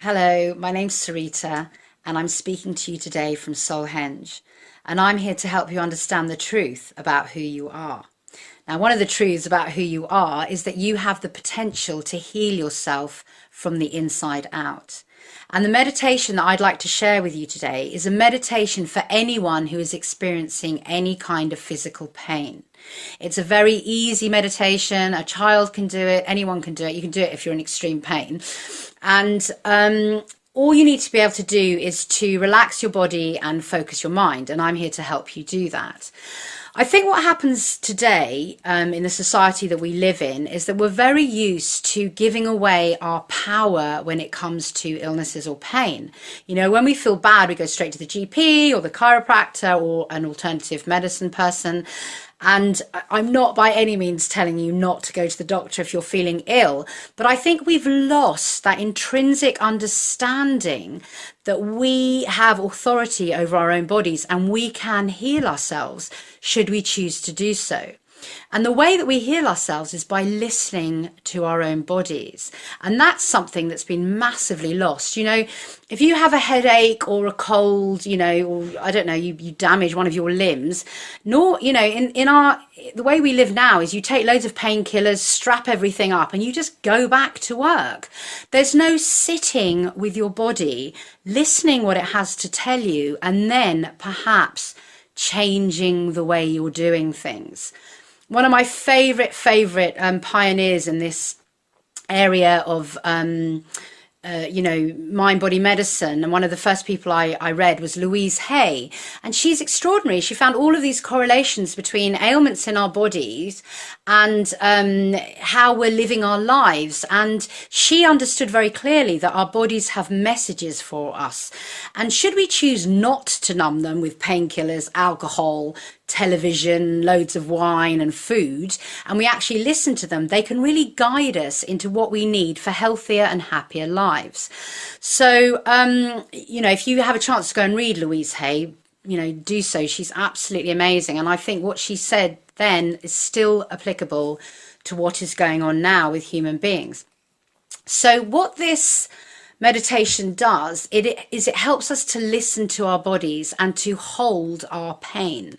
Hello, my name's Sarita, and I'm speaking to you today from Solhenge, and I'm here to help you understand the truth about who you are. Now, one of the truths about who you are is that you have the potential to heal yourself from the inside out. And the meditation that I'd like to share with you today is a meditation for anyone who is experiencing any kind of physical pain. It's a very easy meditation. A child can do it. Anyone can do it. You can do it if you're in extreme pain. And all you need to be able to do is to relax your body and focus your mind. And I'm here to help you do that. I think what happens today in the society that we live in is that we're very used to giving away our power when it comes to illnesses or pain. You know, when we feel bad, we go straight to the GP or the chiropractor or an alternative medicine person. And I'm not by any means telling you not to go to the doctor if you're feeling ill, but I think we've lost that intrinsic understanding that we have authority over our own bodies and we can heal ourselves should we choose to do so. And the way that we heal ourselves is by listening to our own bodies. And that's something that's been massively lost. You know, if you have a headache or a cold, you know, or I don't know, you damage one of your limbs, the way we live now is you take loads of painkillers, strap everything up, and you just go back to work. There's no sitting with your body, listening what it has to tell you, and then perhaps changing the way you're doing things. One of my favorite pioneers in this area of mind body medicine, and one of the first people I read was Louise Hay, and she's extraordinary. She found all of these correlations between ailments in our bodies and how we're living our lives, and she understood very clearly that our bodies have messages for us, and should we choose not to numb them with painkillers, alcohol, television, loads of wine and food, and we actually listen to them, they can really guide us into what we need for healthier and happier lives. So, if you have a chance to go and read Louise Hay, do so. She's absolutely amazing. And I think what she said then is still applicable to what is going on now with human beings. So what this meditation does, it helps us to listen to our bodies and to hold our pain.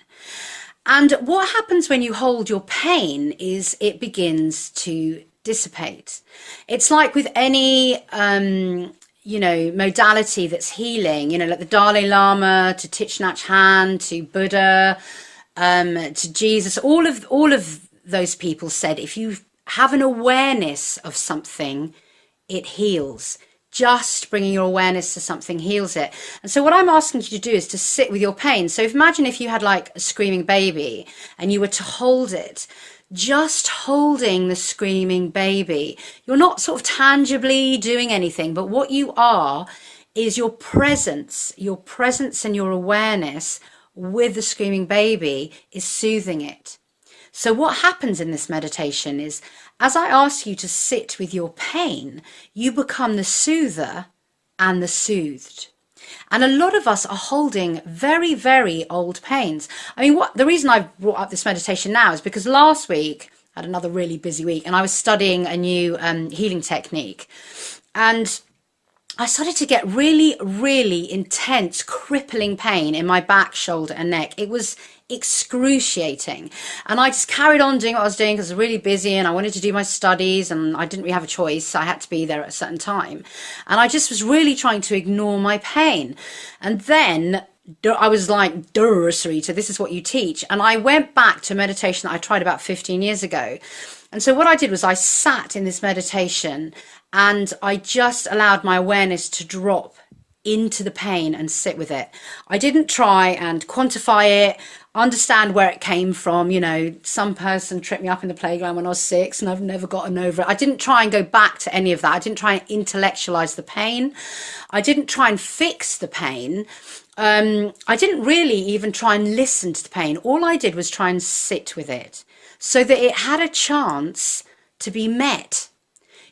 And what happens when you hold your pain is it begins to dissipate. It's like with any modality that's healing, like the Dalai Lama to Thich Nhat Hanh to Buddha, to Jesus, all of those people said if you have an awareness of something, it heals. Just bringing your awareness to something heals it. And so what I'm asking you to do is to sit with your pain. So imagine if you had like a screaming baby and you were to hold it, just holding the screaming baby. You're not sort of tangibly doing anything, but what you are is your presence and your awareness with the screaming baby is soothing it. So what happens in this meditation is, as I ask you to sit with your pain, you become the soother and the soothed. And a lot of us are holding very, very old pains. I mean, the reason I've brought up this meditation now is because last week I had another really busy week and I was studying a new healing technique. And I started to get really, really intense, crippling pain in my back, shoulder and neck. It was excruciating. And I just carried on doing what I was doing because I was really busy and I wanted to do my studies and I didn't really have a choice. So I had to be there at a certain time. And I just was really trying to ignore my pain. And then I was like, duh, Sarita, this is what you teach. And I went back to meditation that I tried about 15 years ago. And so what I did was I sat in this meditation and I just allowed my awareness to drop into the pain and sit with it. I didn't try and quantify it, understand where it came from. Some person tripped me up in the playground when I was 6 and I've never gotten over it. I didn't try and go back to any of that. I didn't try and intellectualize the pain. I didn't try and fix the pain. I didn't really even try and listen to the pain. All I did was try and sit with it so that it had a chance to be met.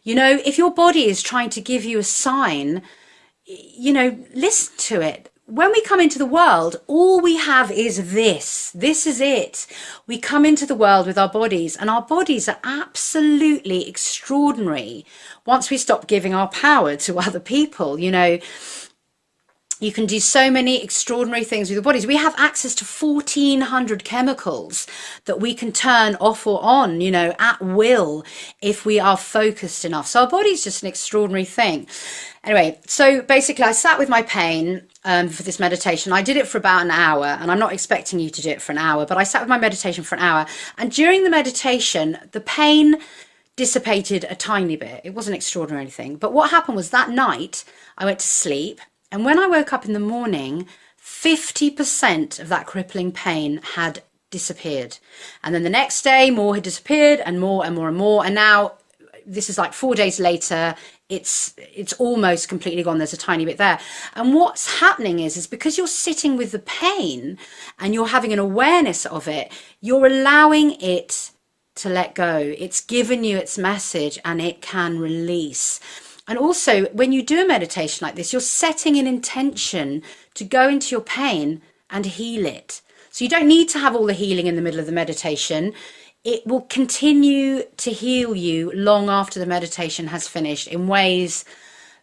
If your body is trying to give you a sign, listen to it. when we come into the world, all we have is this. This is it. We come into the world with our bodies, and our bodies are absolutely extraordinary once we stop giving our power to other people. You know, you can do so many extraordinary things with your bodies. We have access to 1,400 chemicals that we can turn off or on, you know, at will if we are focused enough. So our body's just an extraordinary thing. Anyway, so basically I sat with my pain for this meditation. I did it for about an hour, and I'm not expecting you to do it for an hour, but I sat with my meditation for an hour. And during the meditation, the pain dissipated a tiny bit. It wasn't extraordinary or anything. But what happened was that night I went to sleep. And when I woke up in the morning, 50% of that crippling pain had disappeared. And then the next day, more had disappeared, and more and more and more. And now, this is like 4 days later, it's almost completely gone. There's a tiny bit there. And what's happening is because you're sitting with the pain and you're having an awareness of it, you're allowing it to let go. It's given you its message, and it can release. And also, when you do a meditation like this, you're setting an intention to go into your pain and heal it. So you don't need to have all the healing in the middle of the meditation. It will continue to heal you long after the meditation has finished, in ways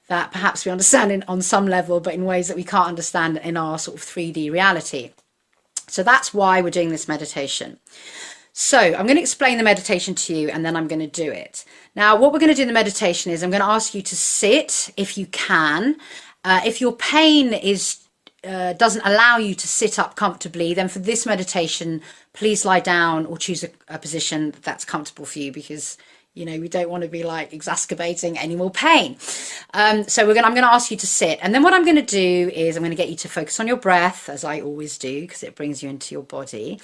that perhaps we understand on some level, but in ways that we can't understand in our sort of 3D reality. So that's why we're doing this meditation. So I'm going to explain the meditation to you, and then I'm going to do it. Now, what we're going to do in the meditation is I'm going to ask you to sit if you can. If your pain doesn't allow you to sit up comfortably, then for this meditation, please lie down or choose a position that's comfortable for you, because, you know, we don't want to be like exacerbating any more pain. So I'm going to ask you to sit. And then what I'm going to do is I'm going to get you to focus on your breath, as I always do, because it brings you into your body.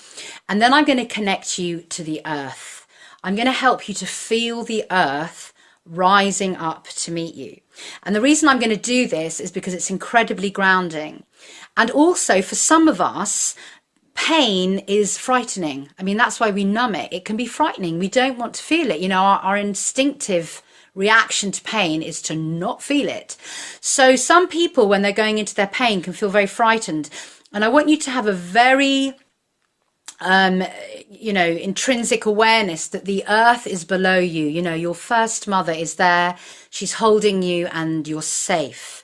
And then I'm going to connect you to the earth. I'm going to help you to feel the earth rising up to meet you. And the reason I'm going to do this is because it's incredibly grounding. And also, for some of us, pain is frightening. I mean, that's why we numb it. It can be frightening. We don't want to feel it. You know, our instinctive reaction to pain is to not feel it. So some people, when they're going into their pain, can feel very frightened. And I want you to have a very intrinsic awareness that the earth is below you. You know, your first mother is there. She's holding you, and you're safe.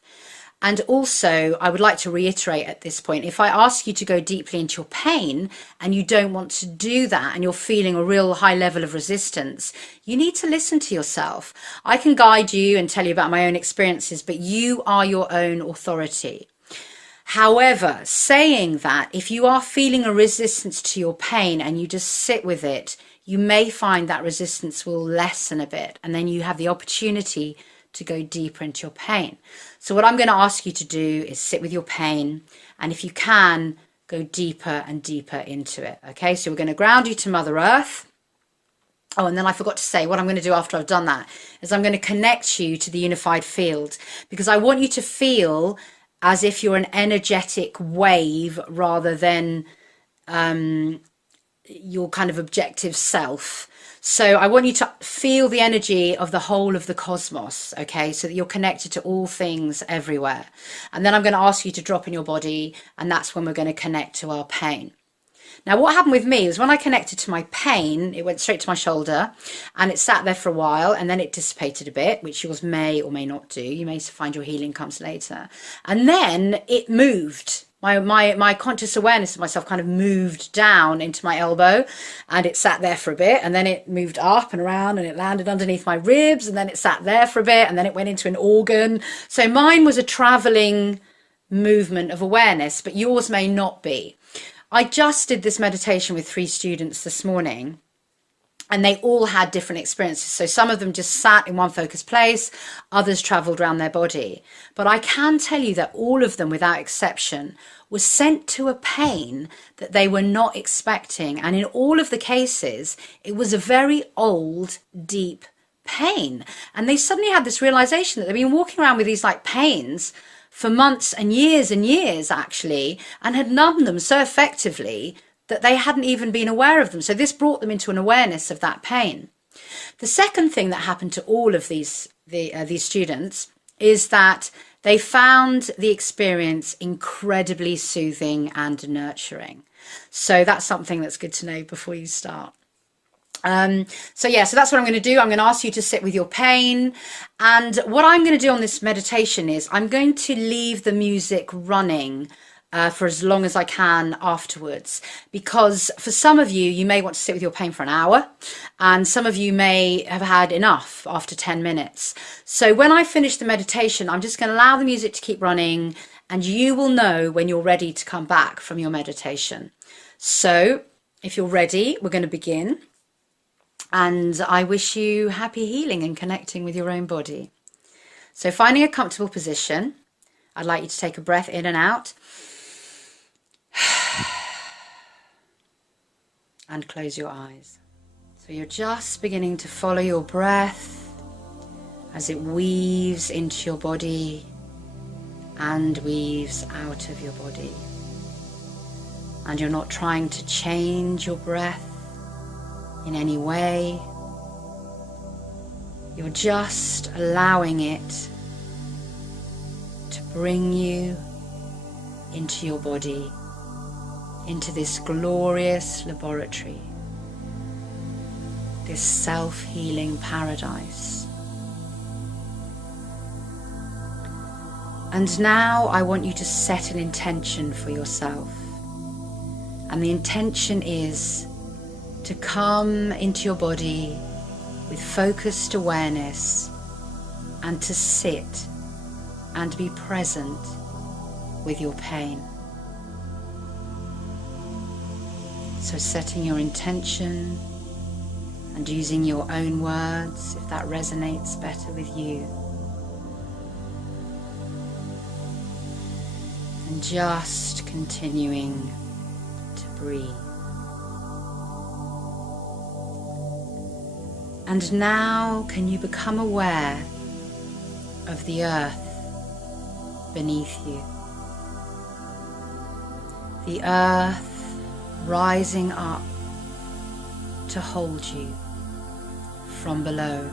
And also, I would like to reiterate at this point, if I ask you to go deeply into your pain and you don't want to do that, and you're feeling a real high level of resistance, you need to listen to yourself. I can guide you and tell you about my own experiences, but you are your own authority. However, saying that, if you are feeling a resistance to your pain and you just sit with it, you may find that resistance will lessen a bit, and then you have the opportunity to go deeper into your pain. So what I'm going to ask you to do is sit with your pain, and if you can, go deeper and deeper into it. Okay, so we're going to ground you to Mother Earth. Oh, and then I forgot to say, what I'm going to do after I've done that is I'm going to connect you to the unified field, because I want you to feel as if you're an energetic wave rather than your kind of objective self. So I want you to feel the energy of the whole of the cosmos, okay, so that you're connected to all things everywhere. And then I'm going to ask you to drop in your body, and that's when we're going to connect to our pain. Now, what happened with me was when I connected to my pain, it went straight to my shoulder, and it sat there for a while, and then it dissipated a bit, which yours may or may not do. You may find your healing comes later. And then it moved. My conscious awareness of myself kind of moved down into my elbow, and it sat there for a bit, and then it moved up and around, and it landed underneath my ribs, and then it sat there for a bit, and then it went into an organ. So mine was a traveling movement of awareness, but yours may not be. I just did this meditation with 3 students this morning, and they all had different experiences. So some of them just sat in one focused place, others traveled around their body. But I can tell you that all of them, without exception, were sent to a pain that they were not expecting. And in all of the cases, it was a very old, deep pain. And they suddenly had this realization that they've been walking around with these like pains for months and years actually, and had numbed them so effectively that they hadn't even been aware of them. So this brought them into an awareness of that pain. The second thing that happened to all of these students is that they found the experience incredibly soothing and nurturing. So that's something that's good to know before you start. So that's what I'm going to do. I'm going to ask you to sit with your pain. And what I'm going to do on this meditation is I'm going to leave the music running for as long as I can afterwards, because for some of you, you may want to sit with your pain for an hour, and some of you may have had enough after 10 minutes. So when I finish the meditation, I'm just going to allow the music to keep running, and you will know when you're ready to come back from your meditation. So if you're ready, we're going to begin. And I wish you happy healing and connecting with your own body. So finding a comfortable position, I'd like you to take a breath in and out. And close your eyes. So you're just beginning to follow your breath as it weaves into your body and weaves out of your body. And you're not trying to change your breath in any way. You're just allowing it to bring you into your body, into this glorious laboratory, this self-healing paradise. And now I want you to set an intention for yourself. And the intention is to come into your body with focused awareness and to sit and be present with your pain. So setting your intention and using your own words if that resonates better with you. And just continuing to breathe. And now can you become aware of the earth beneath you? The earth rising up to hold you from below.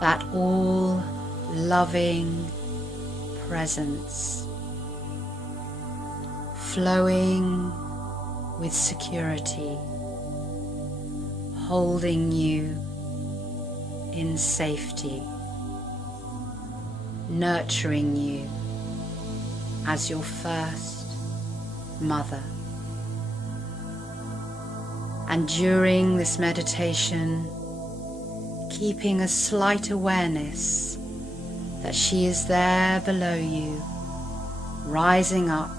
That all loving presence flowing with security, holding you in safety, nurturing you as your first mother. And during this meditation, keeping a slight awareness that she is there below you, rising up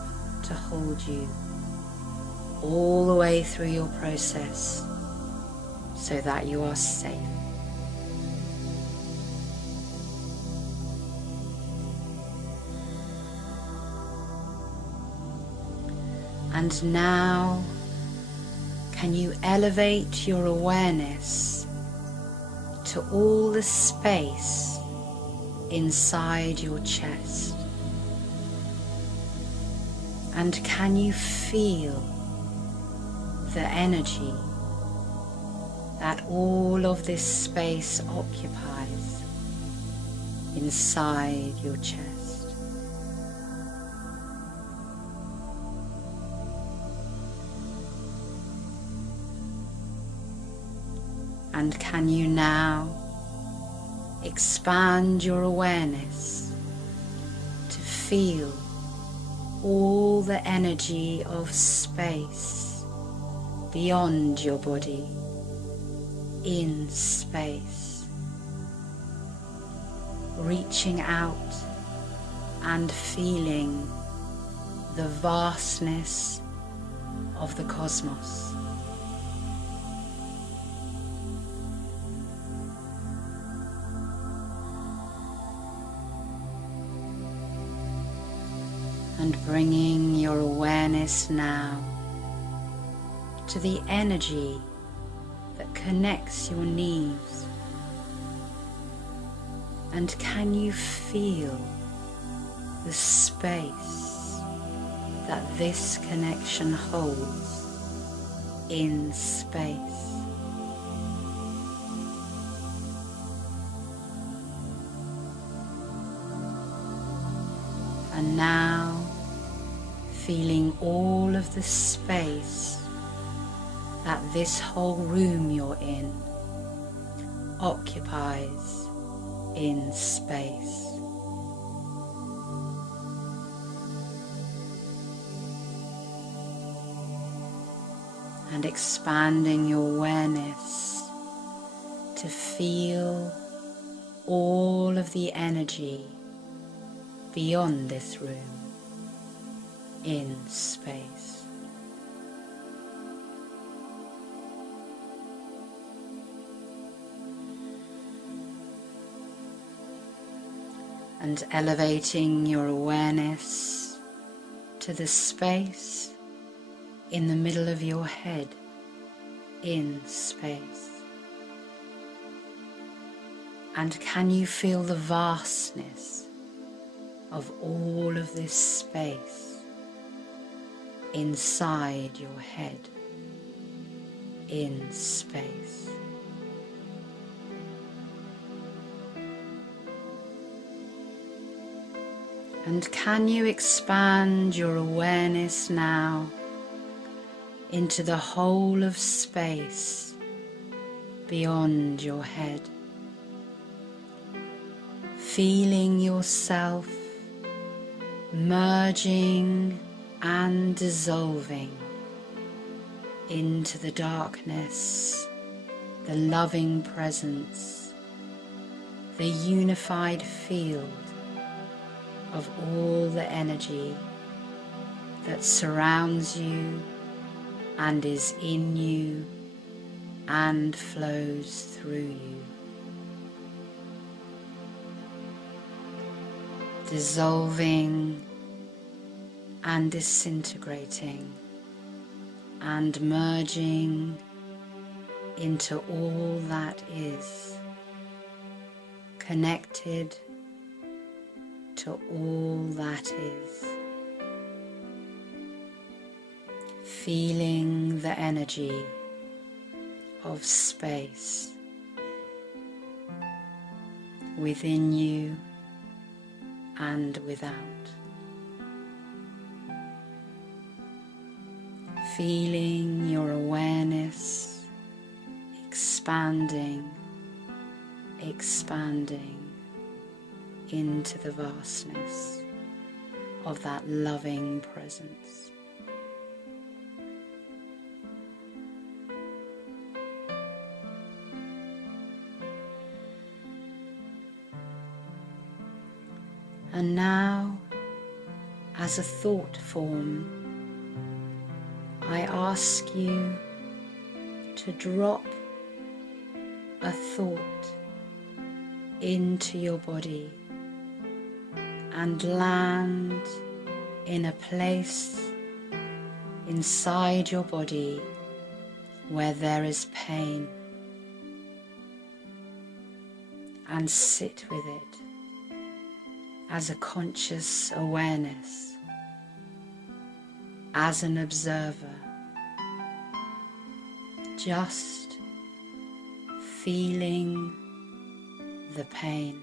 to hold you all the way through your process, so that you are safe. And now, can you elevate your awareness to all the space inside your chest? And can you feel the energy that all of this space occupies inside your chest? And can you now expand your awareness to feel all the energy of space beyond your body, in space, reaching out and feeling the vastness of the cosmos. And bringing your awareness now to the energy that connects your knees. And can you feel the space that this connection holds in space? And now, feeling all of the space that this whole room you're in occupies in space. And expanding your awareness to feel all of the energy beyond this room in space. And elevating your awareness to the space in the middle of your head in space. And can you feel the vastness of all of this space inside your head in space? And can you expand your awareness now into the whole of space beyond your head, feeling yourself merging and dissolving into the darkness, the loving presence, the unified field of all the energy that surrounds you and is in you and flows through you. Dissolving and disintegrating and merging into all that is, connected to all that is, feeling the energy of space within you and without. Feeling your awareness expanding into the vastness of that loving presence. And now, as a thought form, I ask you to drop a thought into your body and land in a place inside your body where there is pain, and sit with it as a conscious awareness, as an observer, just feeling the pain.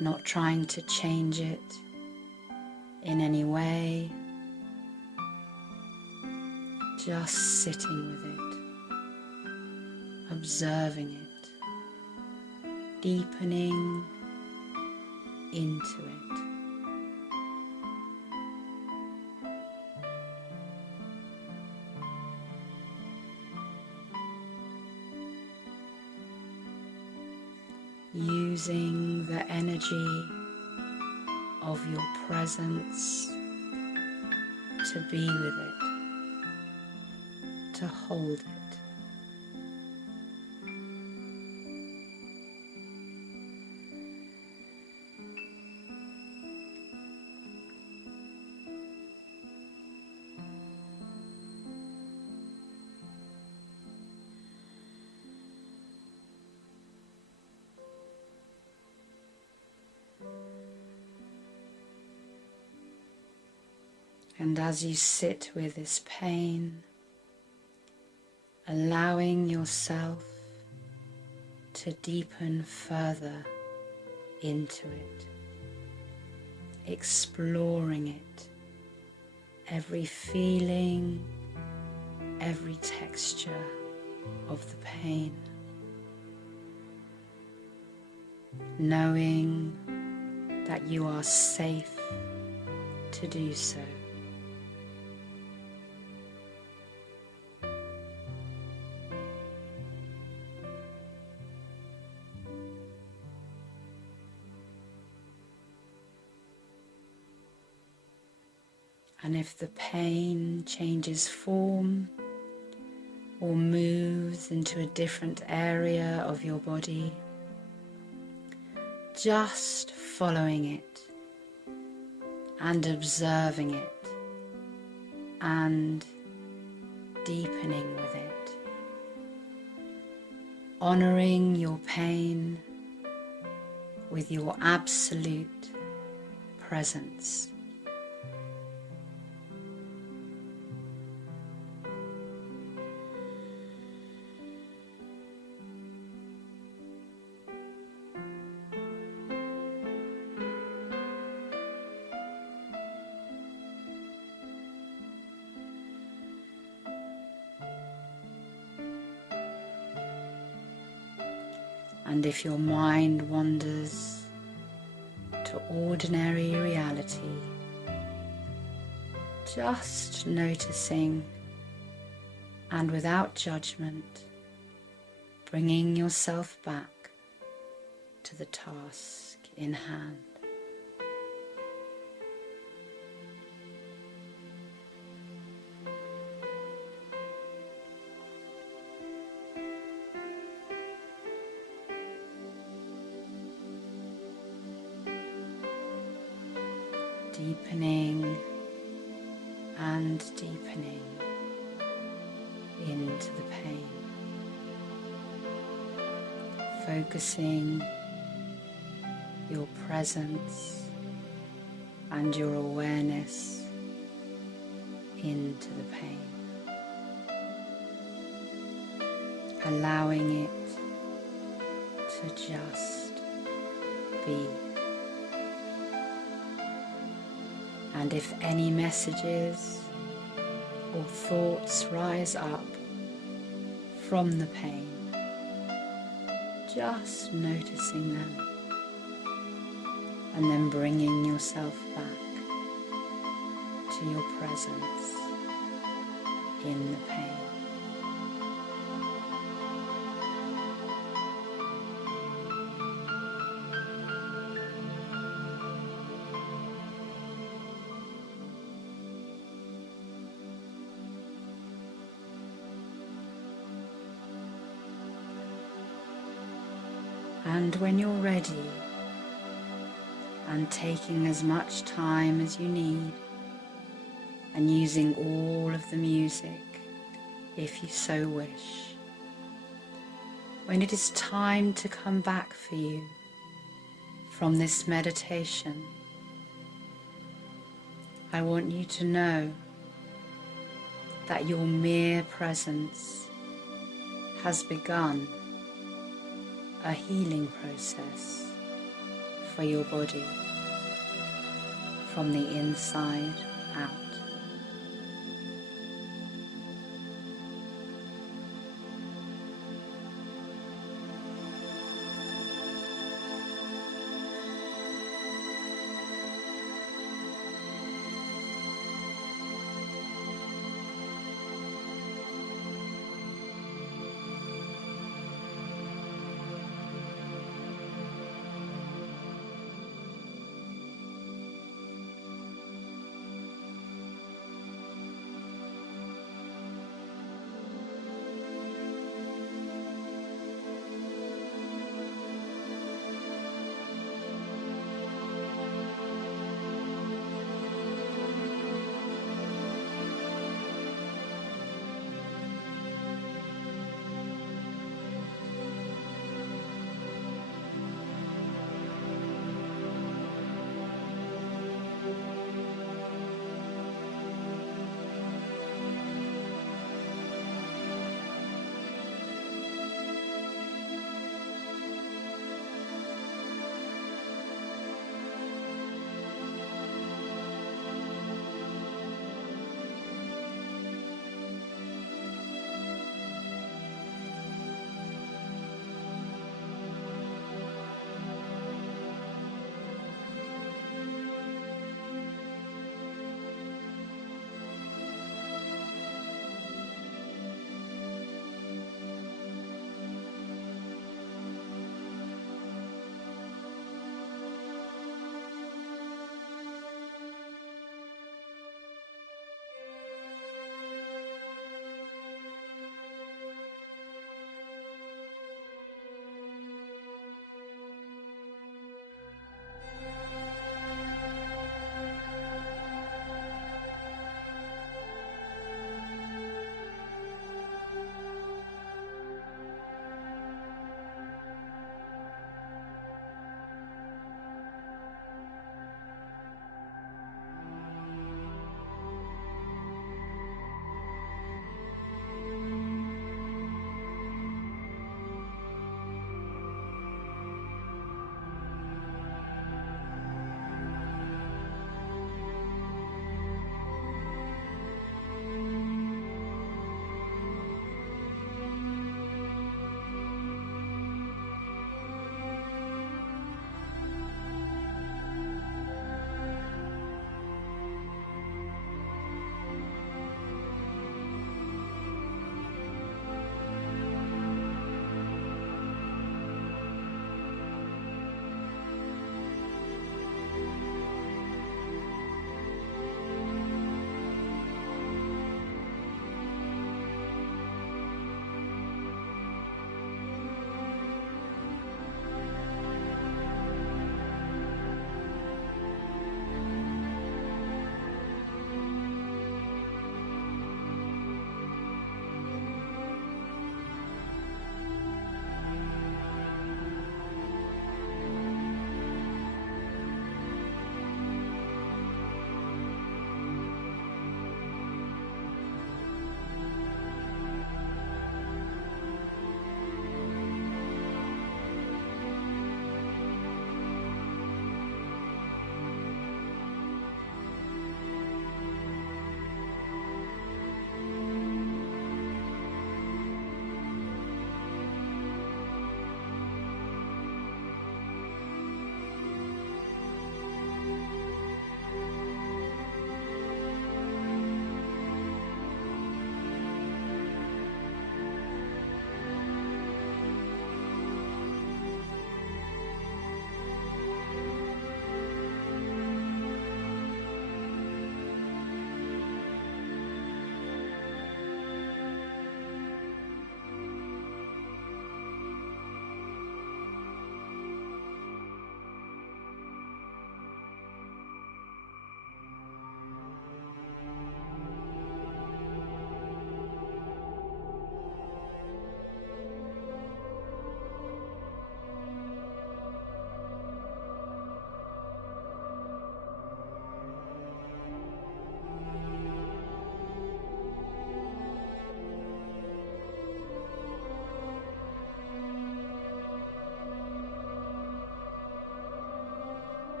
Not trying to change it in any way, just sitting with it, observing it, deepening into it. Using the energy of your presence to be with it, to hold it. And as you sit with this pain, allowing yourself to deepen further into it, exploring it, every feeling, every texture of the pain, knowing that you are safe to do so. And if the pain changes form or moves into a different area of your body, just following it and observing it and deepening with it, honoring your pain with your absolute presence. And if your mind wanders to ordinary reality, just noticing and without judgment, bringing yourself back to the task in hand. Deepening and deepening into the pain, focusing your presence and your awareness into the pain, allowing it to just be. And if any messages or thoughts rise up from the pain, just noticing them and then bringing yourself back to your presence in the pain. And when you're ready, and taking as much time as you need, and using all of the music, if you so wish, when it is time to come back for you from this meditation, I want you to know that your mere presence has begun a healing process for your body from the inside out.